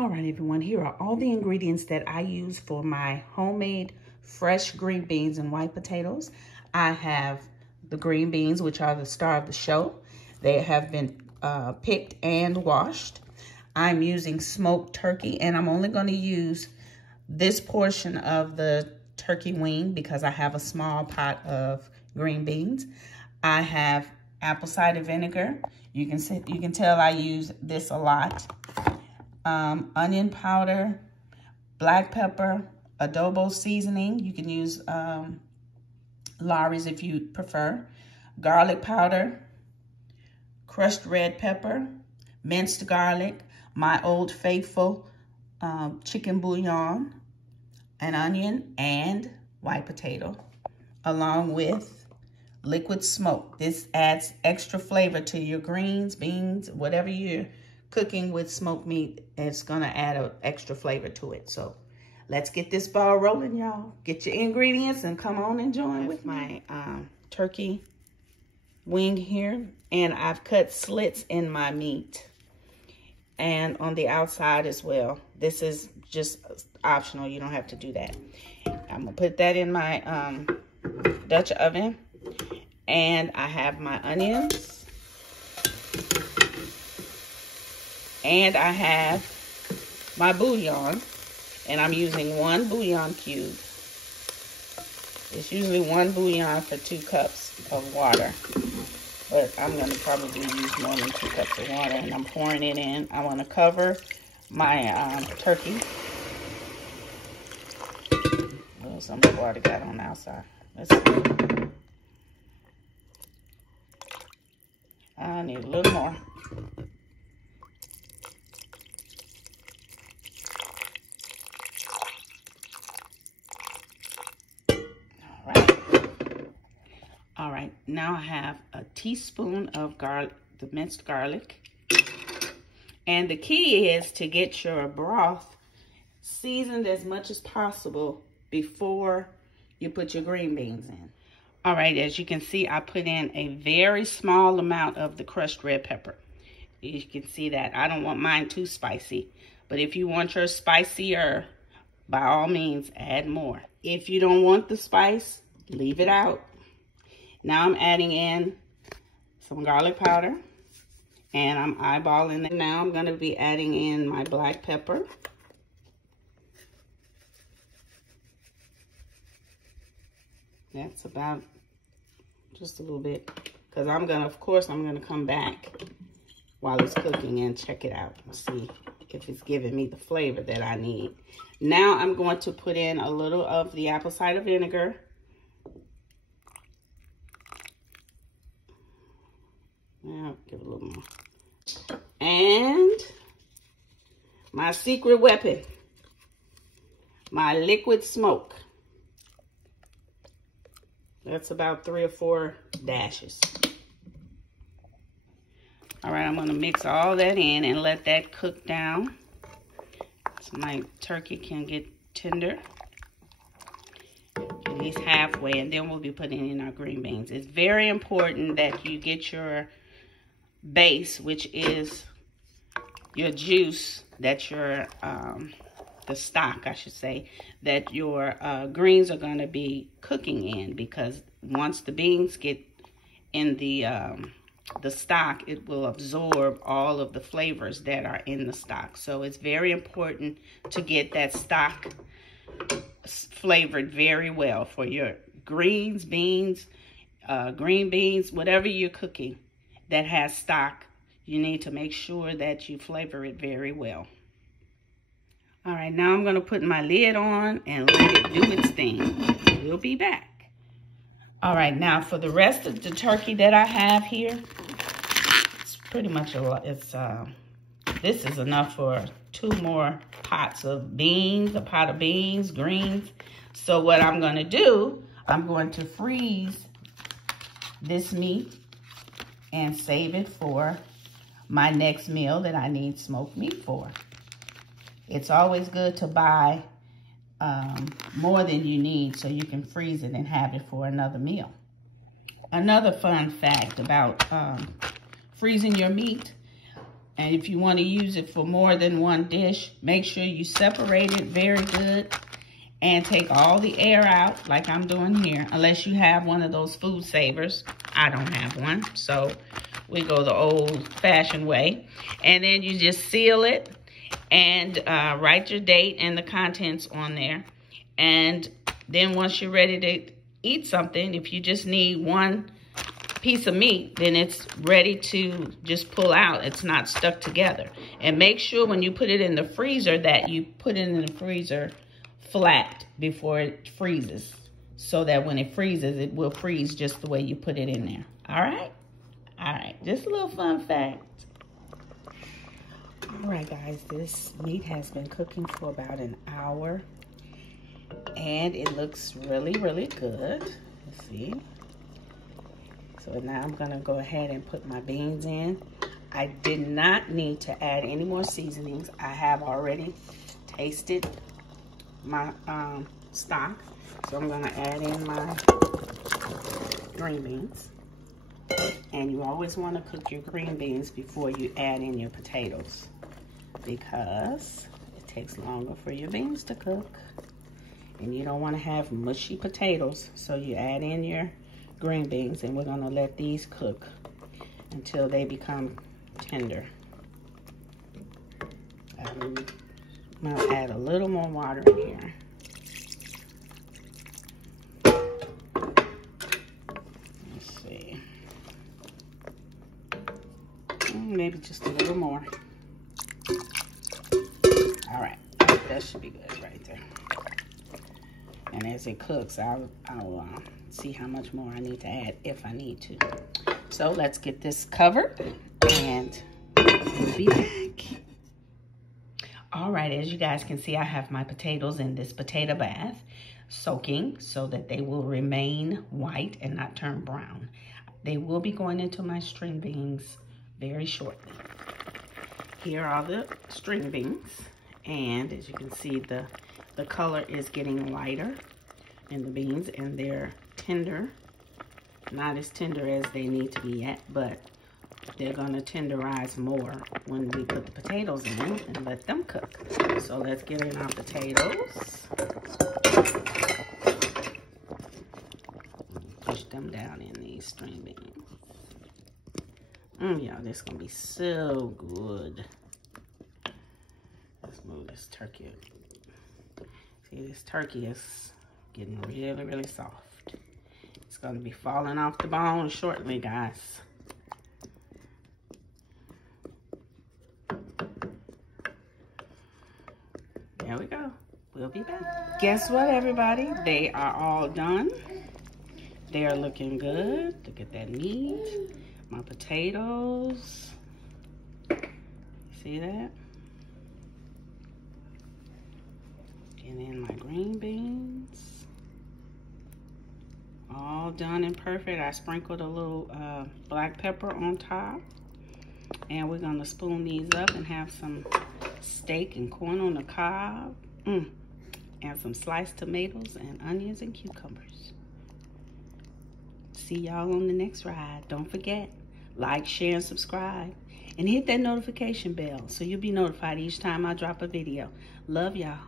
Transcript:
All right, everyone, here are all the ingredients that I use for my homemade fresh green beans and white potatoes. I have the green beans, which are the star of the show. They have been picked and washed. I'm using smoked turkey, and I'm only going to use this portion of the turkey wing because I have a small pot of green beans. I have apple cider vinegar. You can tell I use this a lot. Onion powder, black pepper, adobo seasoning. You can use Lawry's if you prefer. Garlic powder, crushed red pepper, minced garlic, my old faithful chicken bouillon, an onion, and white potato, along with liquid smoke. This adds extra flavor to your greens, beans, whatever you're cooking with smoked meat. It's gonna add an extra flavor to it. So let's get this ball rolling, y'all. Get your ingredients and come on and join with my turkey wing here. And I've cut slits in my meat and on the outside as well. This is just optional. You don't have to do that. I'm gonna put that in my Dutch oven. And I have my onions. And I have my bouillon, and I'm using 1 bouillon cube. It's usually 1 bouillon for 2 cups of water, but I'm going to probably use more than 2 cups of water, and I'm pouring it in. I want to cover my turkey. Oh, some of the water got on the outside. Let's see. I need a little more. All right, now I have a teaspoon of garlic, the minced garlic. And the key is to get your broth seasoned as much as possible before you put your green beans in. All right, as you can see, I put in a very small amount of the crushed red pepper. You can see that. I don't want mine too spicy, but if you want yours spicier, by all means, add more. If you don't want the spice, leave it out. Now I'm adding in some garlic powder, and I'm eyeballing it. Now I'm going to be adding in my black pepper. That's about just a little bit, because I'm going to, of course, I'm going to come back while it's cooking and check it out and see if it's giving me the flavor that I need. Now I'm going to put in a little of the apple cider vinegar. Now, give it a little more. And my secret weapon, my liquid smoke. That's about 3 or 4 dashes. All right, I'm gonna mix all that in and let that cook down so my turkey can get tender, at least halfway, and then we'll be putting in our green beans. It's very important that you get your base, which is your juice, that your the stock, I should say, that your greens are going to be cooking in, because once the beans get in the stock, it will absorb all of the flavors that are in the stock. So it's very important to get that stock flavored very well for your greens, beans, green beans, whatever you're cooking that has stock. You need to make sure that you flavor it very well. All right, now I'm going to put my lid on and let it do its thing. We'll be back. All right, now for the rest of the turkey that I have here, it's pretty much a lot. This is enough for 2 more pots of beans, a pot of beans, greens. So what I'm going to do, I'm going to freeze this meat and save it for my next meal that I need smoked meat for. It's always good to buy more than you need so you can freeze it and have it for another meal. Another fun fact about freezing your meat And if you want to use it for more than one dish, make sure you separate it very good and take all the air out like I'm doing here, unless you have one of those food savers. I don't have one, so we go the old-fashioned way. And then you just seal it and write your date and the contents on there. And then once you're ready to eat something, if you just need one piece of meat, then it's ready to just pull out. It's not stuck together. And make sure when you put it in the freezer that you put it in the freezer flat before it freezes, so that when it freezes, it will freeze just the way you put it in there. All right? All right, just a little fun fact. All right, guys, this meat has been cooking for about an hour, and it looks really, really good. Let's see. So now I'm gonna go ahead and put my beans in. I did not need to add any more seasonings. I have already tasted my stock, so I'm gonna add in my green beans. And you always want to cook your green beans before you add in your potatoes, because it takes longer for your beans to cook, and you don't want to have mushy potatoes. So you add in your green beans, and we're gonna let these cook until they become tender. I'm gonna add a little more water in here. Let's see. Maybe just a little more. All right, that should be good right there. And as it cooks, I'll see how much more I need to add if I need to. So let's get this covered and we'll be back. All right, as you guys can see, I have my potatoes in this potato bath soaking so that they will remain white and not turn brown. They will be going into my string beans very shortly. Here are the string beans, and as you can see, the color is getting lighter in the beans, and they're tender. Not as tender as they need to be yet, but they're gonna tenderize more when we put the potatoes in and let them cook. So let's get in our potatoes. Push them down in these string beans. Yeah, this is gonna be so good. Let's move this turkey. See, this turkey is getting really, really soft. It's gonna be falling off the bone shortly, guys. There we go. We'll be back. Guess what, everybody? They are all done. They are looking good. Look at that meat. My potatoes. See that? And then my green beans. All done and perfect. I sprinkled a little black pepper on top. And we're gonna spoon these up and have some steak and corn on the cob. And some sliced tomatoes and onions and cucumbers. See y'all on the next ride. Don't forget, like, share, and subscribe. And hit that notification bell so you'll be notified each time I drop a video. Love y'all.